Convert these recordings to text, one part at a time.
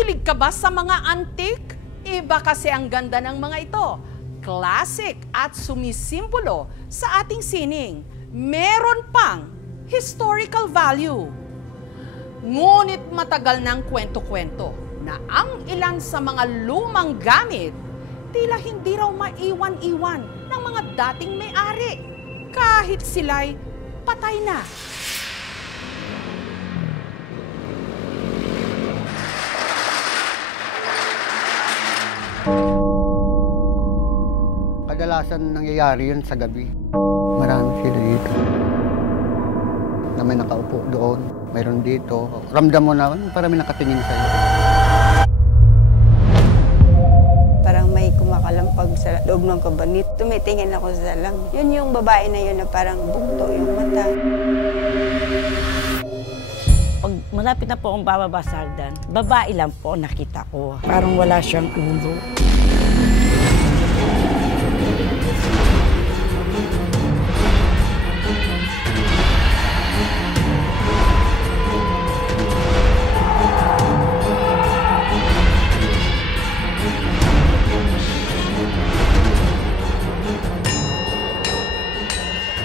Mahilig ka ba sa mga antique? Iba kasi ang ganda ng mga ito. Classic at sumisimbolo sa ating sining. Meron pang historical value. Ngunit matagal ng kwento-kwento na ang ilan sa mga lumang gamit tila hindi raw maiwan-iwan ng mga dating may-ari kahit sila'y patay na. Kadalasan nangyayari yun sa gabi. Marami sila dito. Na may nakaupo doon, mayroon dito. Ramdam mo na, parang may nakatingin sa'yo. Parang may kumakalampag sa loob ng kabanit. Tumitingin ako sa lang. Yun yung babae na yun na parang bugto yung mata. Pag malapit na po akong bababa sa hagdan, babae lang po nakita ko. Parang wala siyang ulo.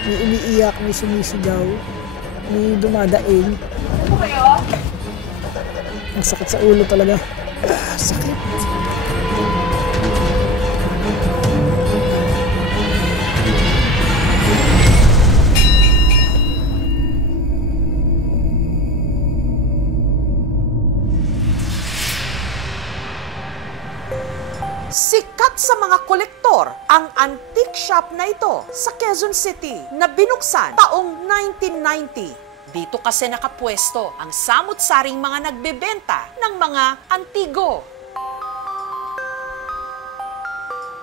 May umiiyak, may sumisigaw, may dumadaing. Ano kayo? Ang sakit sa ulo talaga. Sakit. Sikat sa mga kolektor ang antique shop na ito sa Quezon City na binuksan taong 1990. Dito kasi nakapwesto ang samut-saring mga nagbebenta ng mga antigo.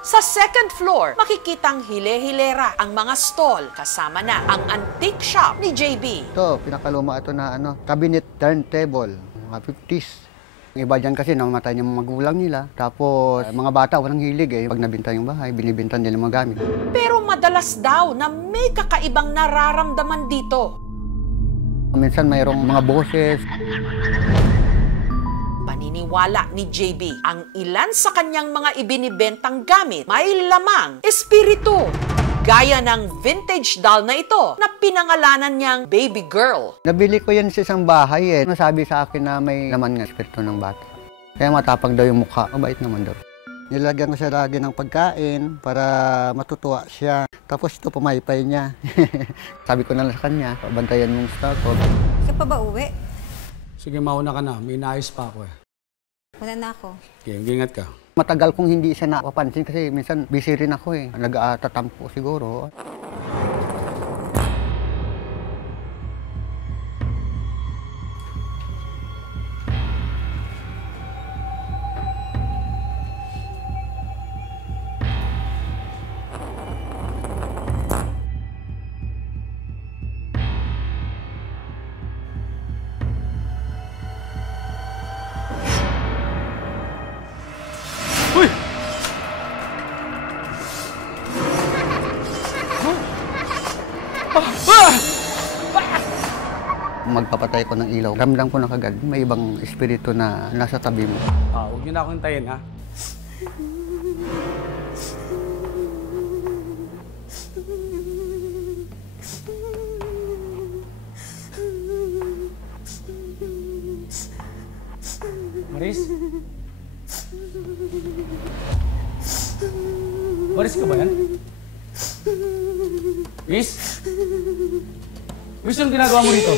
Sa second floor, makikitang hile-hilera ang mga stall kasama na ang antique shop ni JB. Ito, pinakaluma ito na cabinet turntable, mga 50s. Yung iba dyan kasi namatay yung mga magulang nila. Tapos mga bata walang hilig eh. Pag nabinta yung bahay, binibinta nila mga gamit. Pero madalas daw na may kakaibang nararamdaman dito. Minsan mayroong mga boses. Paniniwala ni JB, ang ilan sa kanyang mga ibinibentang gamit may lamang espiritu. Gaya ng vintage doll na ito na pinangalanan niyang baby girl. Nabili ko yan sa isang bahay eh. Nasabi sa akin na may laman nga espiritu ng bata. Kaya matapang daw yung mukha. Mabait naman daw. Nilagyan ko siya lagi ng pagkain para matutuwa siya. Tapos ito pumaypay niya. Sabi ko na lang sa kanya, bantayan mong stock ko. Ka pa ba uwi? Sige, mauna ka na. May inaayos pa ako eh. Wala na ako. Okay, ingat ka. Matagal kong hindi siya napapansin kasi minsan busy rin ako eh. Nag-tatampo siguro. Magpapatay ko ng ilaw. Ramdam ko na kagad, may ibang espiritu na nasa tabi mo. Huwag niyo na akong hintayin, ha? Maris? Maris ka ba yan? Miss? Miss, anong ginagawa mo dito?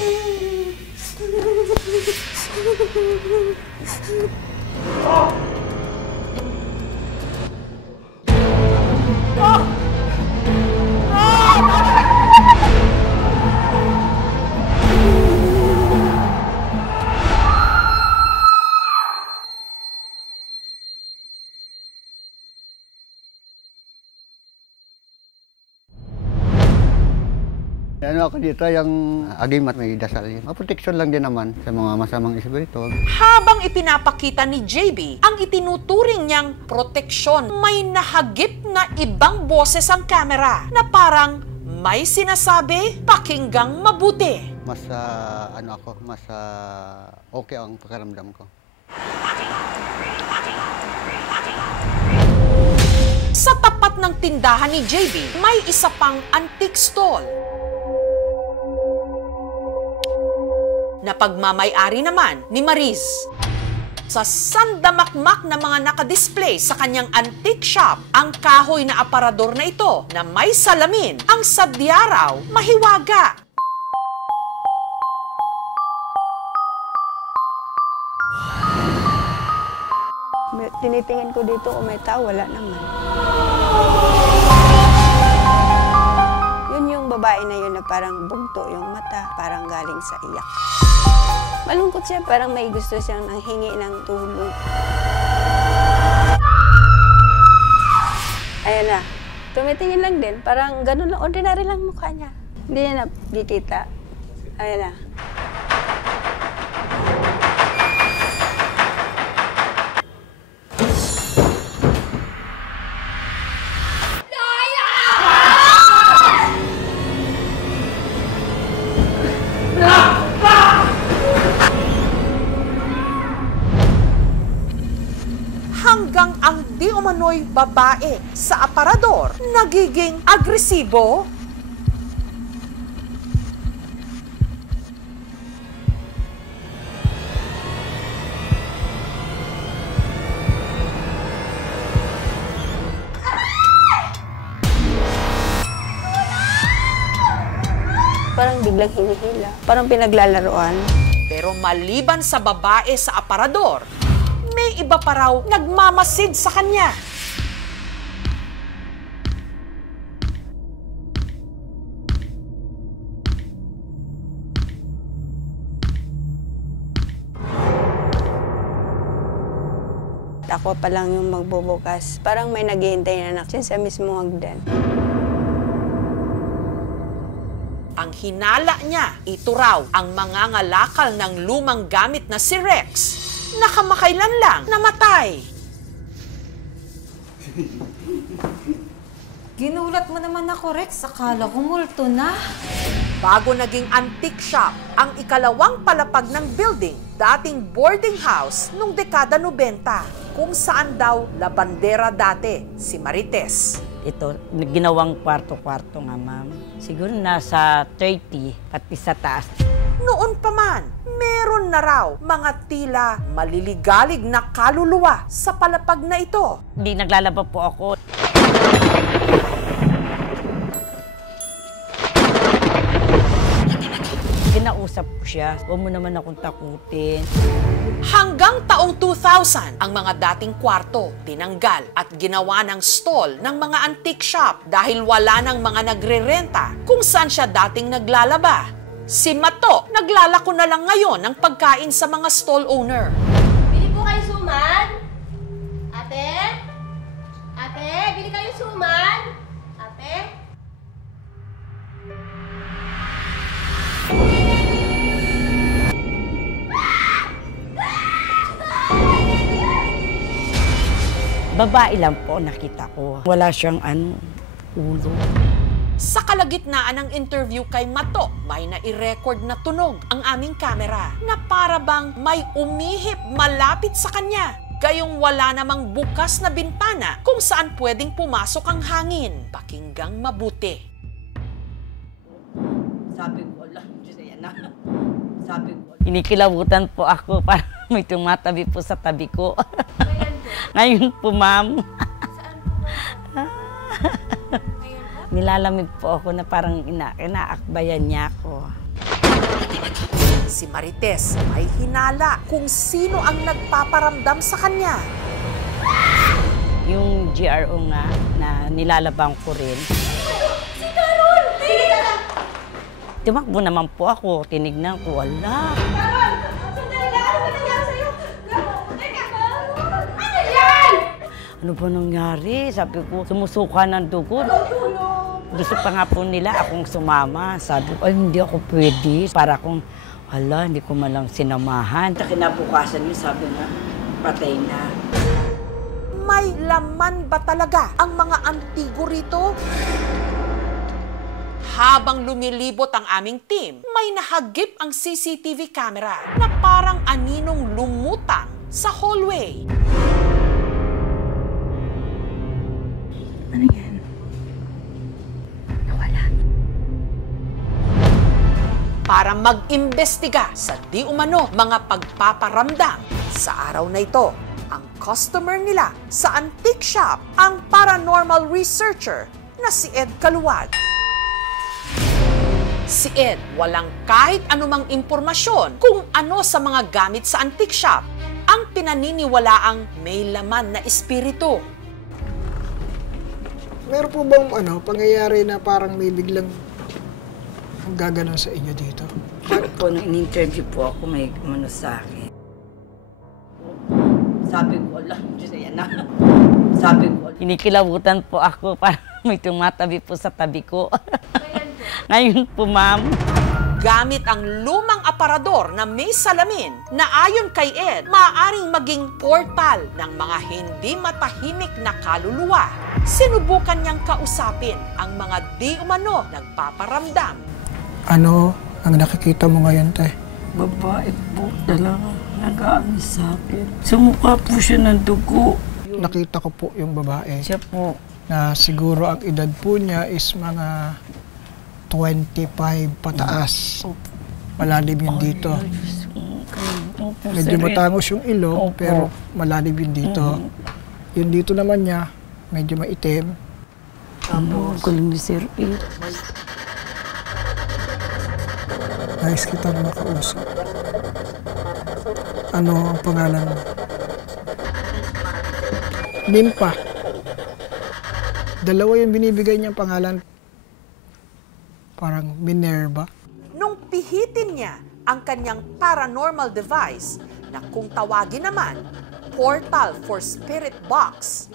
Ano ako dito, yung agimat may dasal yun. Protection lang din naman sa mga masamang espiritu. Habang ipinapakita ni JB ang itinuturing niyang proteksyon, may nahagip na ibang boses ang camera na parang may sinasabi, pakinggang mabuti. Mas okay ang pakiramdam ko. ng tindahan ni JB, may isa pang antique stall na pagmamay-ari naman ni Mariz. Sa sandamakmak na mga nakadisplay sa kanyang antique shop, ang kahoy na aparador na ito na may salamin, ang sadya raw mahiwaga. Tinitingin ko dito kung may tao, wala naman. Yun yung babae na yun na parang bugto yung mata, parang galing sa iyak. Malungkot siya, parang may gusto siyang nanghingi ng tulong. Ayan na, tumitingin lang din, parang ganun lang, ordinary lang mukha niya. Hindi niya nakikita. Ayan na. Hanggang ang di umano'y babae sa aparador nagiging agresibo. Parang biglang hinihila, parang pinaglalaroan. Pero maliban sa babae sa aparador, may iba pa raw nagmamasid sa kanya. Ako pa lang yung magbubukas. Parang may naghihintay na anak siya sa mismong hagdan. Ang hinala niya, ito raw ang mangangalakal ng lumang gamit na si Rex. Nakamakailan lang namatay. Ginulat mo naman ako, Rex. Akala ko multo na. Bago naging antique shop, ang ikalawang palapag ng building, dating boarding house nung dekada 90, kung saan daw labandera dati si Marites. Ito, ginawang kwarto-kwarto nga, ma'am. Siguro nasa 30, pati sa taas. Noon pa man, meron na raw mga tila maliligalig na kaluluwa sa palapag na ito. Hindi naglalaba po ako. Kinausap ko siya, huwag mo naman akong takutin. Hanggang taong 2000, ang mga dating kwarto tinanggal at ginawa ng stall ng mga antique shop dahil wala ng mga nagre-renta kung saan siya dating naglalaba. Si Mato, naglalako na lang ngayon ng pagkain sa mga stall owner. Bili po kayo suman? Ate? Ate, bili kayo suman? Ate? Babae lang po nakita ko. Wala siyang ulo. Sa kalagitnaan ng interview kay Mato, may nai-record na tunog ang aming kamera na para bang may umihip malapit sa kanya. Gayong wala namang bukas na bintana kung saan pwedeng pumasok ang hangin. Pakinggang mabuti. Sabi ko, inikilabutan po ako para may tumatabi po sa tabi ko. Ngayon po, ma'am. Nilalamig po ako na parang inaakbayan niya ako. Si Marites may hinala kung sino ang nagpaparamdam sa kanya. Yung GRO nga na nilalabang ko rin. Si Carol! Tingin ka lang! Tumakbo naman po ako. Tinignan ko, wala. Carol! Sandali lang! Ano ba nangyari sa'yo? Teka! Ano yan? Ano ba nangyari? Sabi ko, sumusuka ng dugo. Gusto pa nga po nila akong sumama. Sabi ko, ay hindi ako pwede. Para akong, hala, hindi ko malang sinamahan. Sa kinabukasan niya, sabi nga, patay na. May laman ba talaga ang mga antigo rito? Habang lumilibot ang aming team, may nahagip ang CCTV camera na parang aninong lumutang sa hallway. Ano yan? para mag-imbestiga sa di umano mga pagpaparamdam. Sa araw na ito, ang customer nila sa antique shop, ang paranormal researcher na si Ed Caluwag. Si Ed walang kahit anumang impormasyon kung ano sa mga gamit sa antique shop ang pinaniniwalaang may laman na espiritu. Meron po bang pangyayari na parang may biglang gaganon sa inyo dito? Bakit po, nung in-interview po ako, may sa akin. Sabi ko, alam, Diyos, yan na. Sabi ko, inikilabutan po ako para may tumatabi po sa tabi ko. Ngayon po, ma'am. Gamit ang lumang aparador na may salamin na ayon kay Ed, maaaring maging portal ng mga hindi matahimik na kaluluwa. Sinubukan niyang kausapin ang mga di umano nagpaparamdam. Ano ang nakikita mo ngayon, te? Babae po talaga nag-aamin sa akin. Sumukha po siya ng dugo. Nakita ko po yung babae Siya po. na siguro ang edad po niya is mga 25 pataas. Malalim yun dito. Medyo matangos yung ilong, pero malalim yun dito. Yung dito naman niya, medyo maitim. Tapos, galing ni Sir Ed. Nais kitang makausap. Ano ang pangalan mo? Nimpa. Dalawa yung binibigay niyang pangalan. Parang Minerva. Nung pihitin niya ang kanyang paranormal device na kung tawagin naman, portal for spirit box.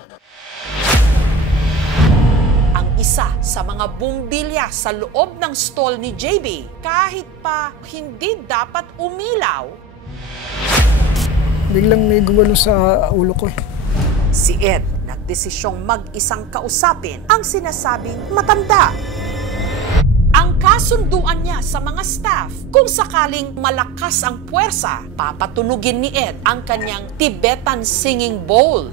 Ang isa sa mga bumbilya sa loob ng stall ni JB, kahit pa hindi dapat umilaw, Biglang may gumalo sa ulo ko eh. si Ed nagdesisyong mag-isang kausapin ang sinasabing matanda. Ang kasunduan niya sa mga staff, kung sakaling malakas ang puwersa, papatunugin ni Ed ang kanyang Tibetan singing bowl.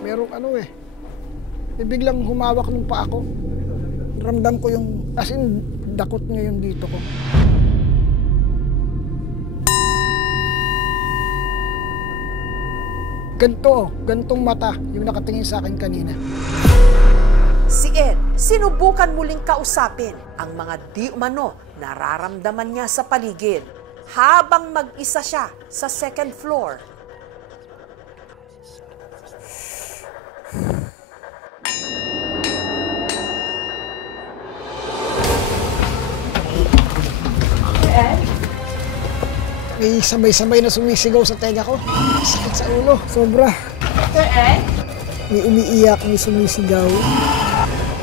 Merong biglang humawak ng paa ko. Ramdam ko yung, as in, dakot niya yung dito ko. Gantong mata yung nakatingin sa akin kanina. Si Ed, sinubukan muling kausapin ang mga di umano nararamdaman niya sa paligid habang mag-isa siya sa second floor. May sabay-sabay na sumisigaw sa tenga ko. Sakit sa ulo, sobra. Sir Ed? May umiiyak, may sumisigaw,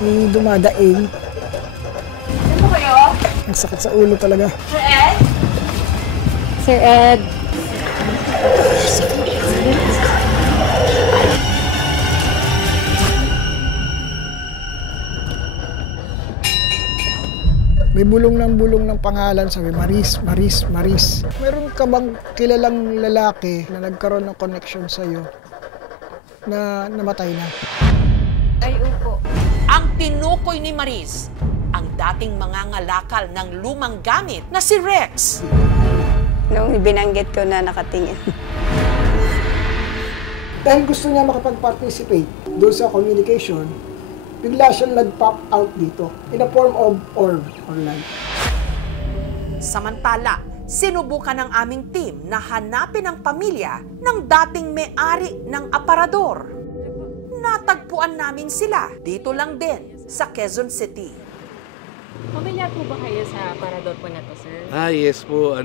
may dumadaing. Ano po kayo? Ang sakit sa ulo talaga. Sir Ed? Sir Ed, May bulong ng pangalan, sabi Maris, Maris, Maris. Meron ka bang kilalang lalaki na nagkaroon ng connection sa'yo na namatay na? ay upo. Ang tinukoy ni Maris, ang dating mangangalakal ng lumang gamit na si Rex. Nung binanggit ko na nakatingin. Dahil gusto niya makapag-participate doon sa communication, bigla siyang nag-pop out dito in a form of orb or light. Samantala, sinubukan ng aming team na hanapin ang pamilya ng dating may-ari ng aparador. Natagpuan namin sila dito lang din sa Quezon City. Pamilyar po ba kayo sa aparador po na to, sir? Yes po.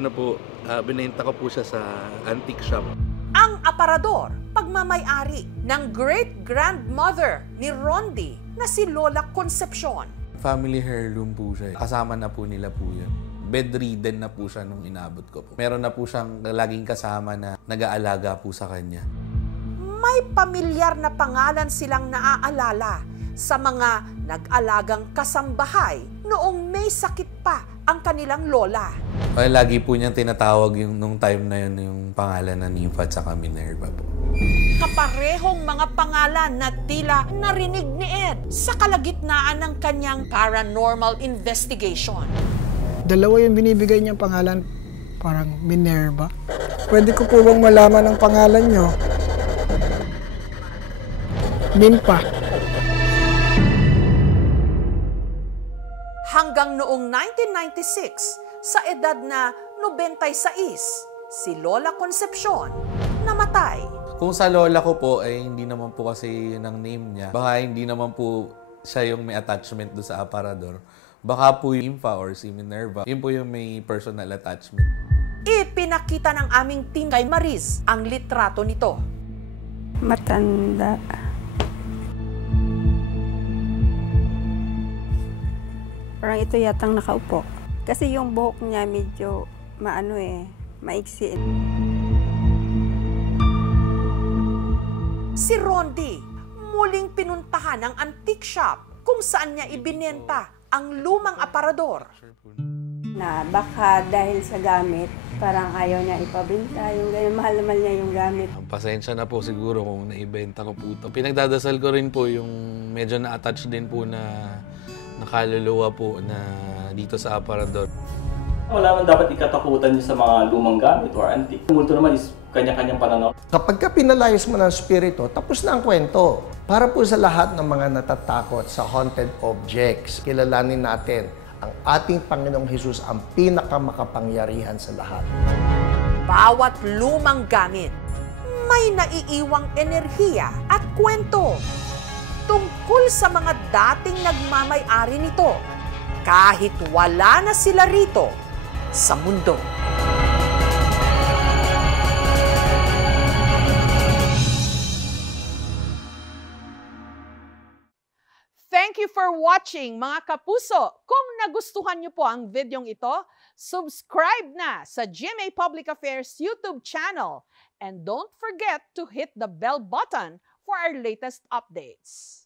Binenta ko po siya sa antique shop. Ang aparador, pagmamay-ari ng great-grandmother ni Rondi na si Lola Concepcion. Family heirloom po siya. Kasama na po nila po yun. Bedridden na po siya nung inabot ko po. Meron na po siyang laging kasama na nag-aalaga po sa kanya. May pamilyar na pangalan silang naaalala sa mga nag-alagang kasambahay noong may sakit pa ang kanilang lola. Kaya lagi po niyang tinatawag nung time na yun yung pangalan na Nympha at saka Minerva po. Kaparehong mga pangalan na tila narinig ni Ed sa kalagitnaan ng kanyang paranormal investigation. Dalawa yung binibigay niyang pangalan, parang Minerva. Pwede ko po bang malaman ang pangalan niyo? Nympha. Hanggang noong 1996, sa edad na 96, si Lola Concepcion namatay. Kung sa lola ko po, ay hindi naman po kasi yun ang name niya. Baka hindi naman po siya yung may attachment do sa aparador. Baka po yung Nympha or si Minerva, yun po yung may personal attachment. Ipinakita ng aming team kay Maris ang litrato nito. Matanda. Parang ito yatang nakaupo. Kasi yung buhok niya medyo maiksi. Si Rondi muling pinuntahan ang antique shop kung saan niya ibinenta ang lumang aparador. Na baka dahil sa gamit, parang ayaw niya ipabenta. Yung ganyan, mahal naman niya yung gamit. Pasensya na po siguro kung naibenta ko po ito. Pinagdadasal ko rin po yung medyo na-attach din po na nakaluluwa po na dito sa aparador. Wala man dapat ikatakutan niyo sa mga lumang gamit or antique. Multo naman is kanya-kanyang pananaw. Kapag ka pinalayas mo ng spirito, tapos na ang kwento. Para po sa lahat ng mga natatakot sa haunted objects, kilalanin natin ang ating Panginoong Hesus ang pinakamakapangyarihan sa lahat. Bawat lumang gamit, may naiiwang enerhiya at kwento tungkol sa mga dating nagmamay-ari nito kahit wala na sila rito sa mundo. Thank you for watching, mga kapuso. Kung nagustuhan niyo po ang videong ito, subscribe na sa GMA Public Affairs YouTube channel. And don't forget to hit the bell button for our latest updates.